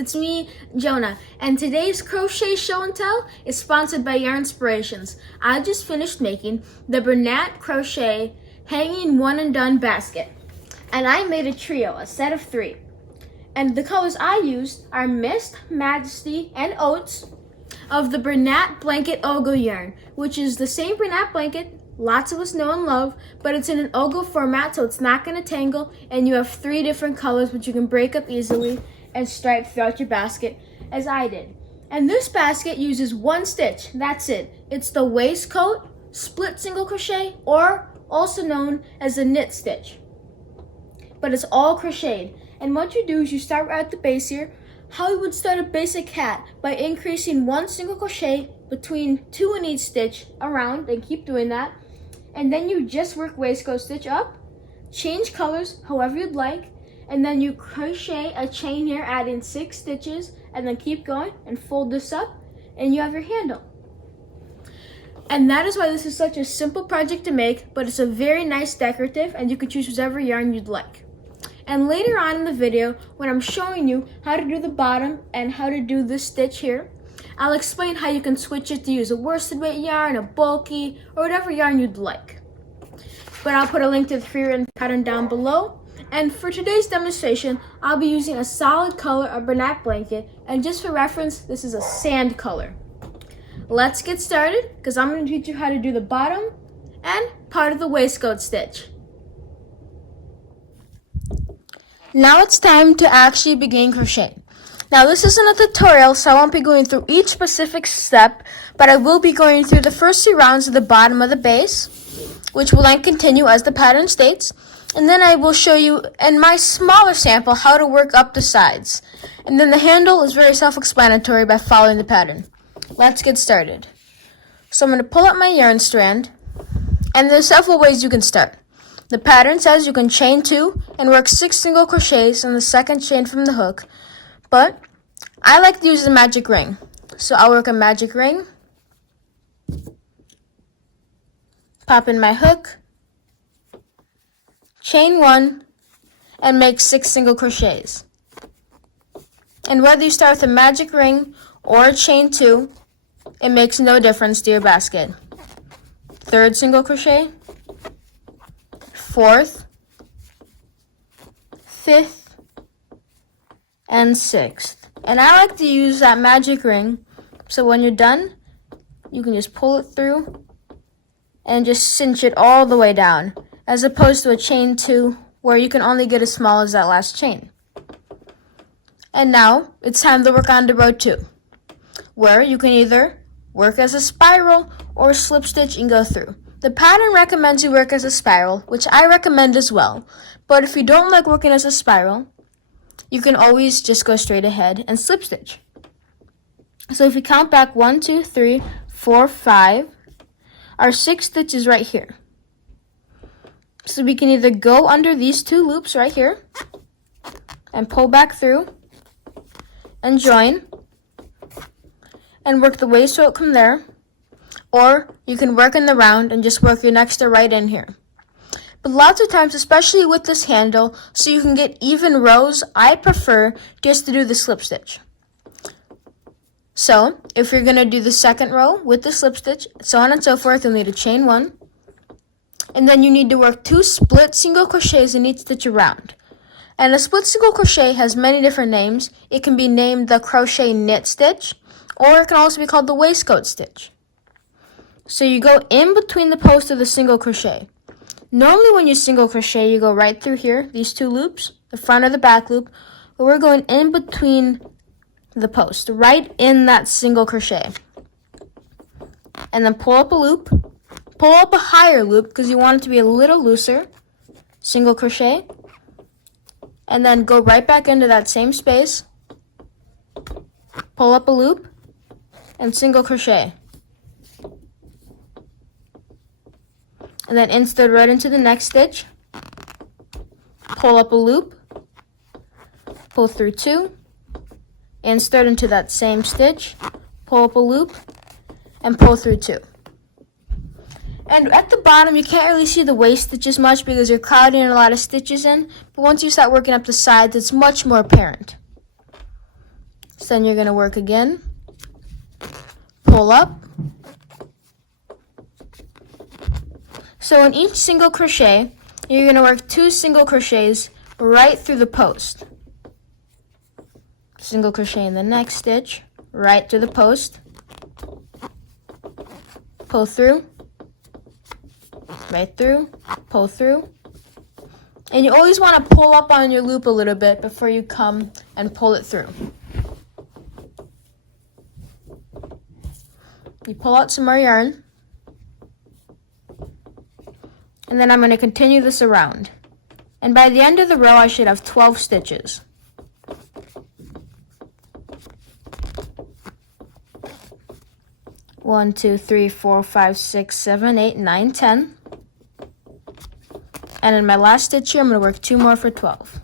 it's me, Jonah, and today's crochet show and tell is sponsored by Yarn Inspirations. I just finished making the Bernat Crochet Hanging One and Done basket, and I made a trio, a set of 3. And the colors I used are Mist, Majesty, and Oats of the Bernat Blanket Ogo yarn, which is the same Bernat blanket lots of us know and love, but it's in an Ogo format, so it's not going to tangle, and you have 3 different colors which you can break up easily and stripe throughout your basket, as I did. And this basket uses 1 stitch, that's it. It's the waistcoat split single crochet, or also known as a knit stitch. But it's all crocheted. And what you do is you start right at the base here, how you would start a basic hat, by increasing 1 single crochet between 2 in each stitch around, and keep doing that. And then you just work waistcoat stitch up, change colors however you'd like, and then you crochet a chain here, adding 6 stitches, and then keep going and fold this up, and you have your handle. And that is why this is such a simple project to make, but it's a very nice decorative, and you can choose whichever yarn you'd like. And later on in the video, when I'm showing you how to do the bottom and how to do this stitch here, I'll explain how you can switch it to use a worsted weight yarn, a bulky, or whatever yarn you'd like. But I'll put a link to the free written pattern down below. And for today's demonstration, I'll be using a solid color of Bernat blanket, and just for reference, this is a sand color. Let's get started, because I'm going to teach you how to do the bottom and part of the waistcoat stitch. Now it's time to actually begin crocheting. Now this isn't a tutorial, so I won't be going through each specific step, but I will be going through the first 3 rounds of the bottom of the base, which will then continue as the pattern states, and then I will show you in my smaller sample how to work up the sides. And then the handle is very self-explanatory by following the pattern. Let's get started. So I'm going to pull up my yarn strand, and there's several ways you can start. The pattern says you can chain 2 and work 6 single crochets in the second chain from the hook, but I like to use the magic ring. So I'll work a magic ring, pop in my hook, chain 1, and make 6 single crochets. And whether you start with a magic ring or a chain 2, it makes no difference to your basket. 3rd single crochet, 4th, 5th, and 6th. And I like to use that magic ring, so when you're done, you can just pull it through and just cinch it all the way down, as opposed to a chain 2 where you can only get as small as that last chain. And now it's time to work on to row 2, where you can either work as a spiral or slip stitch and go through. The pattern recommends you work as a spiral, which I recommend as well, but if you don't like working as a spiral, you can always just go straight ahead and slip stitch. So if you count back 1, 2, 3, 4, 5, our 6 stitches right here. So we can either go under these 2 loops right here and pull back through and join and work the waistcoat from there, or you can work in the round and just work your next right in here. But lots of times, especially with this handle, so you can get even rows, I prefer just to do the slip stitch. So, if you're going to do the 2nd row with the slip stitch, so on and so forth, you'll need a chain 1. And then you need to work 2 split single crochets in each stitch around. And a split single crochet has many different names. It can be named the crochet knit stitch, or it can also be called the waistcoat stitch. So you go in between the post of the single crochet. Normally when you single crochet, you go right through here, these 2 loops, the front or the back loop, but we're going in between the post, right in that single crochet. And then pull up a loop, pull up a higher loop because you want it to be a little looser, single crochet, and then go right back into that same space, pull up a loop, and single crochet. And then insert right into the next stitch, pull up a loop, pull through 2, insert into that same stitch, pull up a loop, and pull through 2. And at the bottom, you can't really see the waist stitches much because you're crowding a lot of stitches in, but once you start working up the sides, it's much more apparent. then you're going to work again, pull up. So in each single crochet, you're going to work 2 single crochets right through the post. Single crochet in the next stitch, right through the post, pull through, right through, pull through. And you always want to pull up on your loop a little bit before you come and pull it through. You pull out some more yarn. And then I'm going to continue this around. And by the end of the row, I should have 12 stitches. One, 2, 3, 4, 5, 6, 7, 8, 9, 10. And in my last stitch here, I'm going to work 2 more for 12.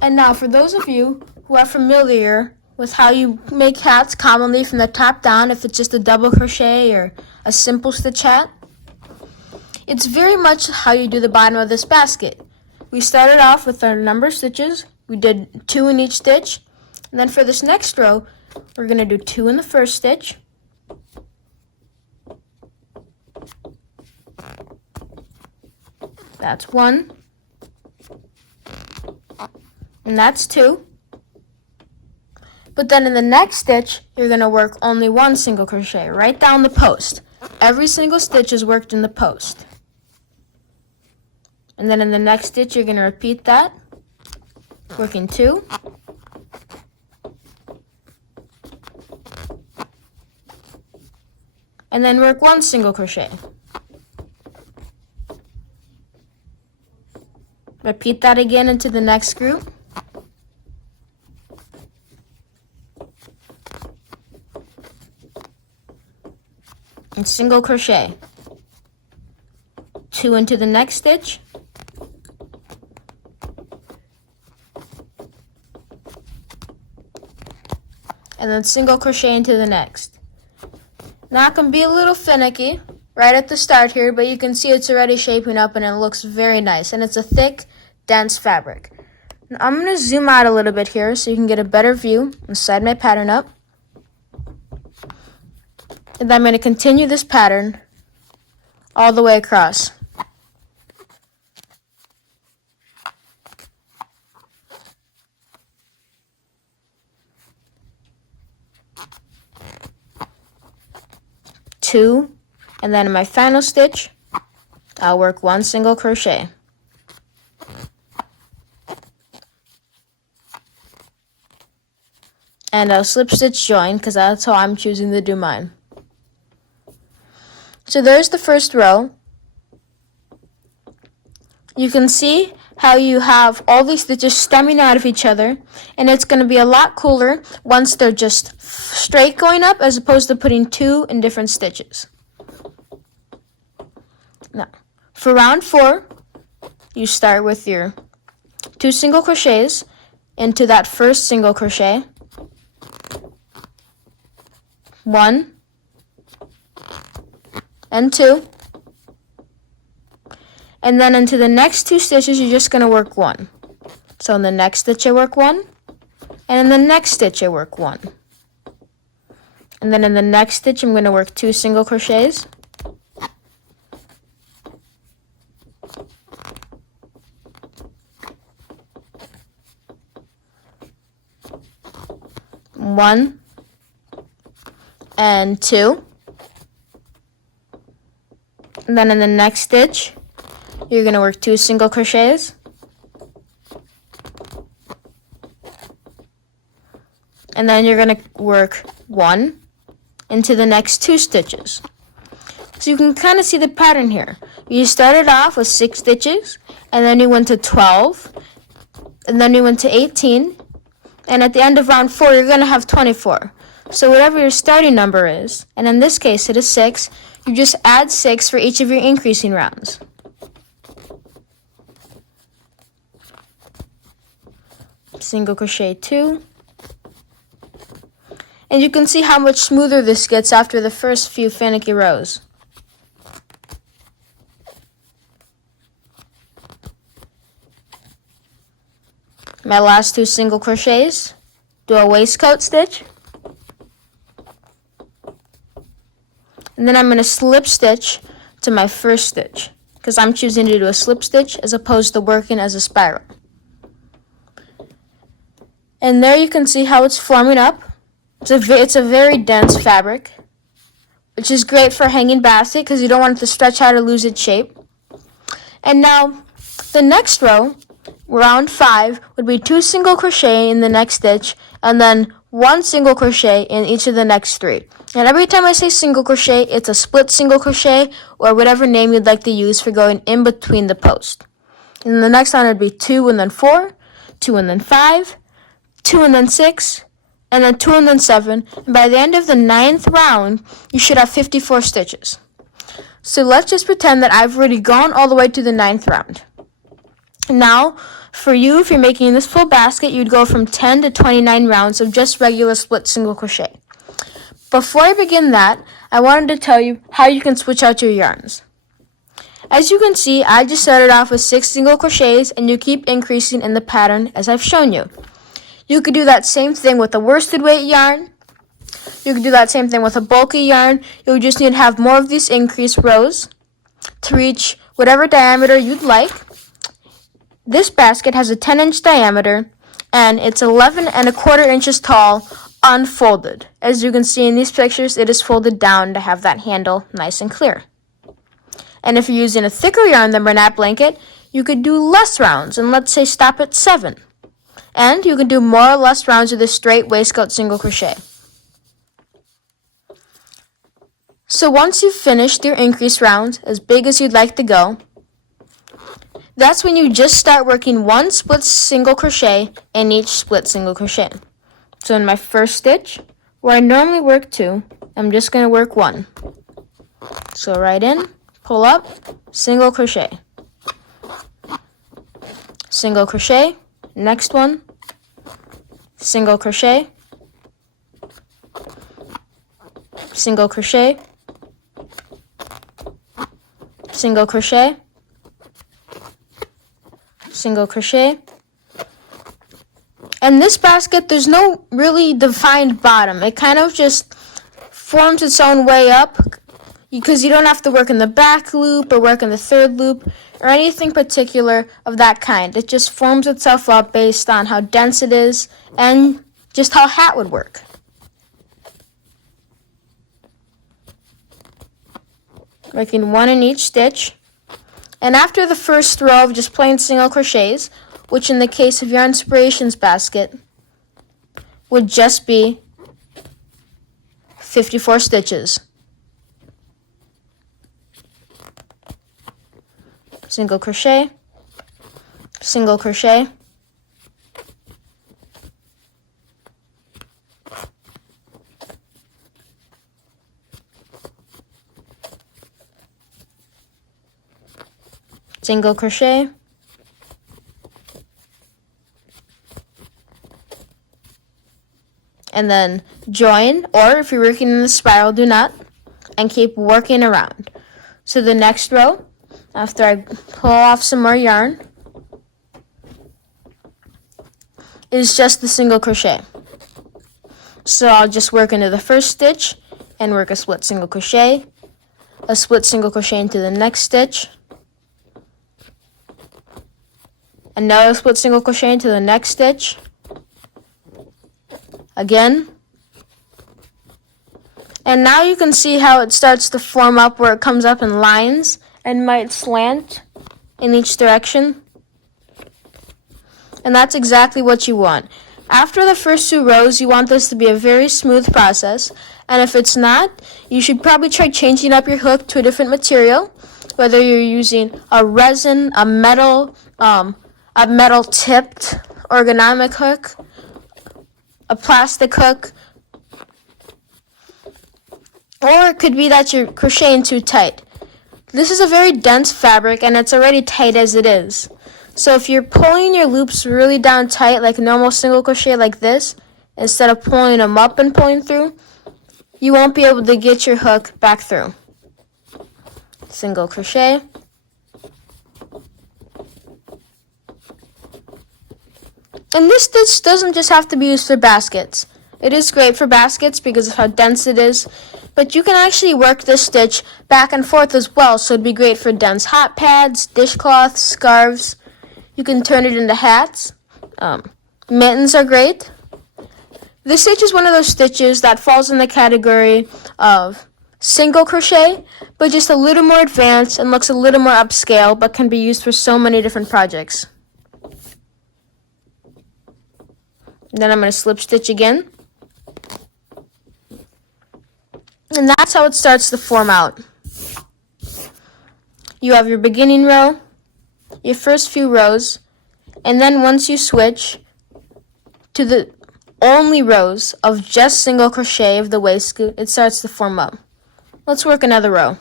And now for those of you who are familiar with how you make hats commonly from the top down, if it's just a double crochet or a simple stitch hat, it's very much how you do the bottom of this basket. We started off with our number of stitches. We did 2 in each stitch. And then for this next row, we're going to do 2 in the first stitch. That's 1. And that's 2. But then in the next stitch, you're going to work only 1 single crochet right down the post. Every single stitch is worked in the post. And then in the next stitch, you're going to repeat that, working 2. And then work 1 single crochet. Repeat that again into the next group. And single crochet. 2 into the next stitch. And then single crochet into the next. Now it can be a little finicky right at the start here, but you can see it's already shaping up and it looks very nice. And it's a thick, dense fabric. Now I'm going to zoom out a little bit here so you can get a better view and slide my pattern up. And then I'm going to continue this pattern all the way across. Two, and then in my final stitch, I'll work 1 single crochet. And I'll slip stitch join because that's how I'm choosing to do mine. So there's the first row. You can see how you have all these stitches stemming out of each other, and it's going to be a lot cooler once they're just straight going up as opposed to putting 2 in different stitches. Now, for round 4, you start with your 2 single crochets into that first single crochet. 1 and 2. And then into the next 2 stitches, you're just going to work 1. So in the next stitch, I work 1. And in the next stitch, I work 1. And then in the next stitch, I'm going to work 2 single crochets. One and 2. And then in the next stitch, you're going to work 2 single crochets. And then you're going to work 1 into the next 2 stitches. So you can kind of see the pattern here. You started off with 6 stitches, and then you went to 12, and then you went to 18, and at the end of round 4, you're going to have 24. So whatever your starting number is, and in this case it is 6, you just add 6 for each of your increasing rounds. Single crochet 2. And you can see how much smoother this gets after the first few finicky rows. my last 2 single crochets, do a waistcoat stitch, and then I'm going to slip stitch to my first stitch because I'm choosing to do a slip stitch as opposed to working as a spiral. And there you can see how it's forming up. It's a very dense fabric, which is great for hanging basket because you don't want it to stretch out or lose its shape. And now the next row, round 5, would be 2 single crochet in the next stitch and then 1 single crochet in each of the next 3. And every time I say single crochet, it's a split single crochet or whatever name you'd like to use for going in between the post. And the next one would be 2 and then 4, 2 and then 5, 2 and then 6, and then 2 and then 7. And by the end of the 9th round, you should have 54 stitches. So let's just pretend that I've already gone all the way to the 9th round. Now, for you, if you're making this full basket, you'd go from 10 to 29 rounds of just regular split single crochet. Before I begin that, I wanted to tell you how you can switch out your yarns. As you can see, I just started off with 6 single crochets, and you keep increasing in the pattern as I've shown you. You could do that same thing with a worsted weight yarn. You could do that same thing with a bulky yarn. You'll just need to have more of these increased rows to reach whatever diameter you'd like. This basket has a 10-inch diameter, and it's 11¼ inches tall, unfolded. As you can see in these pictures, it is folded down to have that handle nice and clear. And if you're using a thicker yarn than Bernat blanket, you could do less rounds, and let's say stop at 7. And you can do more or less rounds of this straight waistcoat single crochet. So once you've finished your increase rounds, as big as you'd like to go, that's when you just start working 1 split single crochet in each split single crochet. So in my first stitch, where I normally work 2, I'm just going to work 1. So right in, pull up, single crochet, single crochet, next one, single crochet, single crochet, single crochet, single crochet. And this basket, there's no really defined bottom. It kind of just forms its own way up because you don't have to work in the back loop or work in the 3rd loop or anything particular of that kind. It just forms itself up based on how dense it is and just how a hat would work. Working 1 in each stitch. And after the first row of just plain single crochets, which in the case of your Inspirations basket would just be 54 stitches. Single crochet, single crochet, single crochet, and then join, or if you're working in the spiral, do not, and keep working around. So the next row, after I pull off some more yarn, is just the single crochet. So I'll just work into the first stitch and work a split single crochet, a split single crochet into the next stitch, another split single crochet into the next stitch, again, and now you can see how it starts to form up where it comes up in lines and might slant in each direction. And that's exactly what you want. After the first 2 rows, you want this to be a very smooth process, and if it's not, you should probably try changing up your hook to a different material, whether you're using a resin, a metal tipped ergonomic hook, a plastic hook, or it could be that you're crocheting too tight. This is a very dense fabric and it's already tight as it is. So if you're pulling your loops really down tight like normal single crochet like this, instead of pulling them up and pulling through, you won't be able to get your hook back through. Single crochet, And this stitch doesn't just have to be used for baskets. It is great for baskets because of how dense it is, but you can actually work this stitch back and forth as well, so it'd be great for dense hot pads, dishcloths, scarves. You can turn it into hats. Mittens are great. This stitch is one of those stitches that falls in the category of single crochet, but just a little more advanced and looks a little more upscale, but can be used for so many different projects. Then I'm going to slip stitch again. And that's how it starts to form out. You have your beginning row, your first few rows, and then once you switch to the only rows of just single crochet of the waistcoat, it starts to form up. Let's work another row.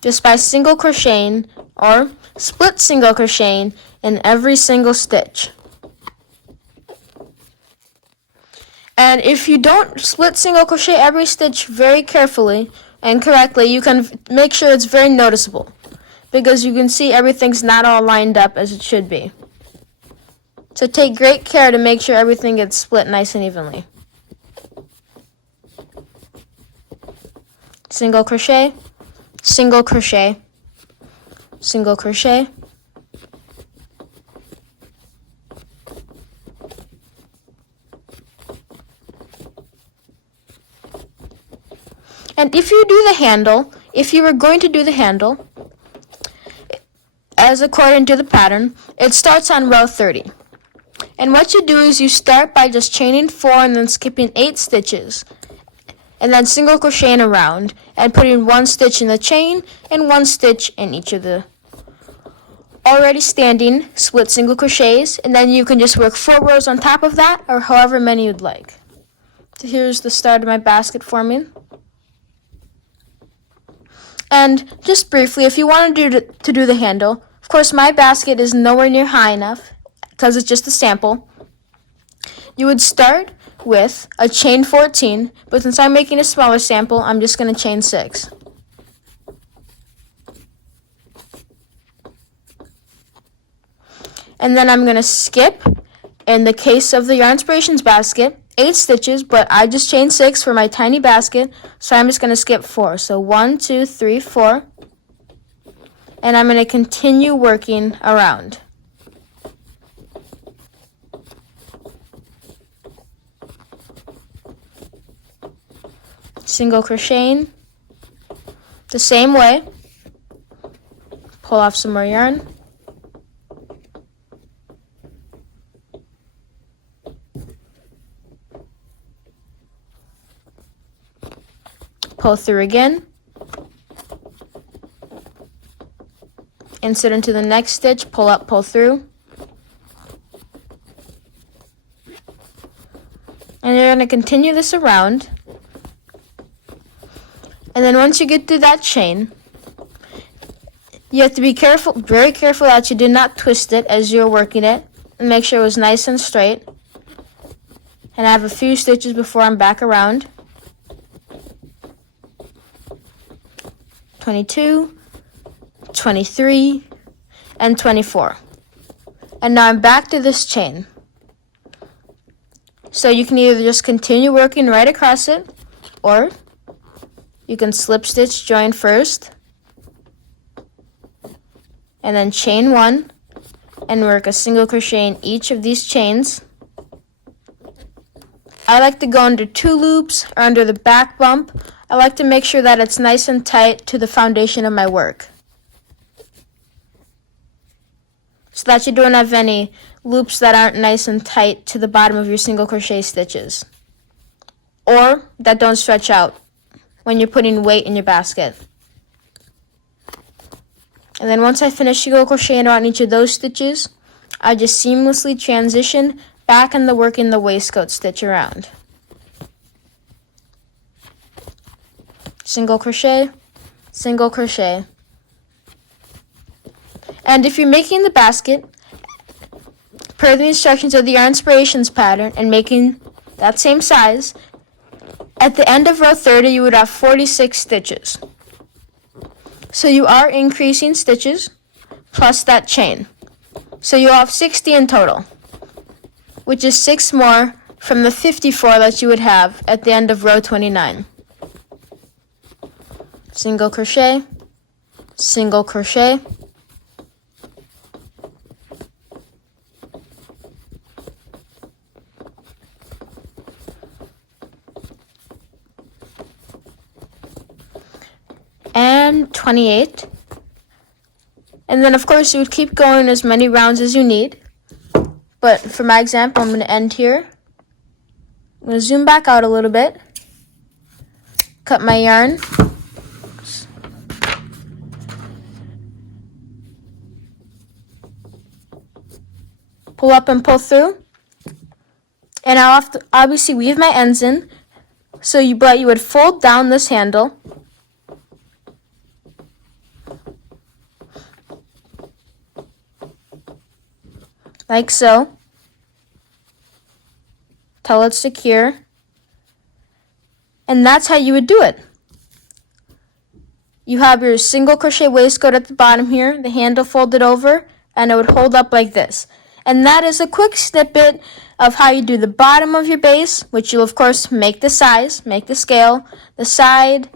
Just by single crocheting or split single crocheting in every single stitch. And if you don't split single crochet every stitch very carefully and correctly, you can make sure it's very noticeable, because you can see everything's not all lined up as it should be. So take great care to make sure everything gets split nice and evenly. Single crochet, single crochet, single crochet, and if you do the handle, if you were going to do the handle, as according to the pattern, it starts on row 30. And what you do is you start by just chaining 4 and then skipping 8 stitches, and then single crocheting around and putting 1 stitch in the chain and 1 stitch in each of the already standing split single crochets, and then you can just work 4 rows on top of that, or however many you'd like. So here's the start of my basket forming. And just briefly, if you want to do the handle, of course my basket is nowhere near high enough because it's just a sample. You would start with a chain 14, but since I'm making a smaller sample, I'm just going to chain 6. And then I'm going to skip, in the case of the Yarn Inspirations basket, 8 stitches, but I just chained 6 for my tiny basket, so I'm just going to skip 4. So 1, 2, 3, 4, and I'm going to continue working around. Single crocheting the same way. Pull off some more yarn. Pull through again. Insert into the next stitch, pull up, pull through. And you're going to continue this around. And then once you get through that chain, you have to be careful, very careful that you do not twist it as you're working it, and make sure it was nice and straight. And I have a few stitches before I'm back around. 22, 23, and 24. And now I'm back to this chain. So you can either just continue working right across it, or you can slip stitch join first, and then chain 1, and work a single crochet in each of these chains. I like to go under 2 loops or under the back bump. I like to make sure that it's nice and tight to the foundation of my work, so that you don't have any loops that aren't nice and tight to the bottom of your single crochet stitches, or that don't stretch out when you're putting weight in your basket. And then once I finish single crocheting around each of those stitches, I just seamlessly transition back into working the waistcoat stitch around. Single crochet, single crochet. And if you're making the basket per the instructions of the Yarn Inspirations pattern and making that same size, At the end of row 30, you would have 46 stitches. So you are increasing stitches plus that chain. So you'll have 60 in total, which is 6 more from the 54 that you would have at the end of row 29. Single crochet, single crochet, and 28. And then of course you would keep going as many rounds as you need. But for my example, I'm going to end here. I'm going to zoom back out a little bit. Cut my yarn. Pull up and pull through. And I'll have to obviously weave my ends in. But you would fold down this handle. Like so. Till it's secure. And that's how you would do it. You have your single crochet waistcoat at the bottom here, the handle folded over, and it would hold up like this. And that is a quick snippet of how you do the bottom of your base, which you'll of course make the size, make the scale, the side,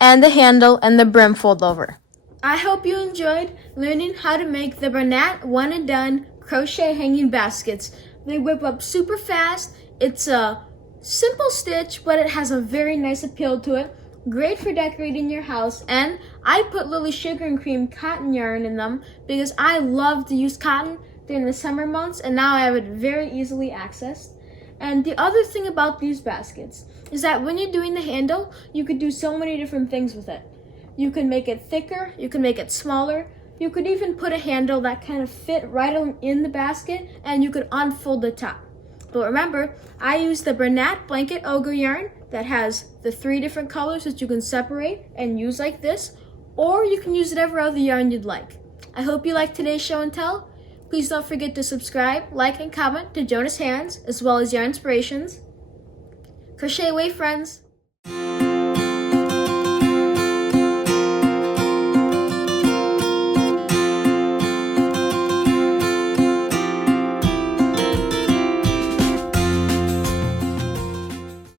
and the handle and the brim fold over. I hope you enjoyed learning how to make the Bernat one and done crochet hanging baskets. They whip up super fast. It's a simple stitch, but it has a very nice appeal to it. Great for decorating your house. And I put Lily Sugar and Cream cotton yarn in them because I love to use cotton during the summer months, and now I have it very easily accessed. And the other thing about these baskets is that when you're doing the handle, you could do so many different things with it. You can make it thicker, you can make it smaller, you could even put a handle that kind of fit right in the basket, and you could unfold the top. But remember, I use the Bernat Blanket Ogre yarn that has the 3 different colors that you can separate and use like this, or you can use whatever other yarn you'd like. I hope you liked today's show and tell. Please don't forget to subscribe, like, and comment to Jonah's Hands, as well as Yarn Inspirations. Crochet away, friends!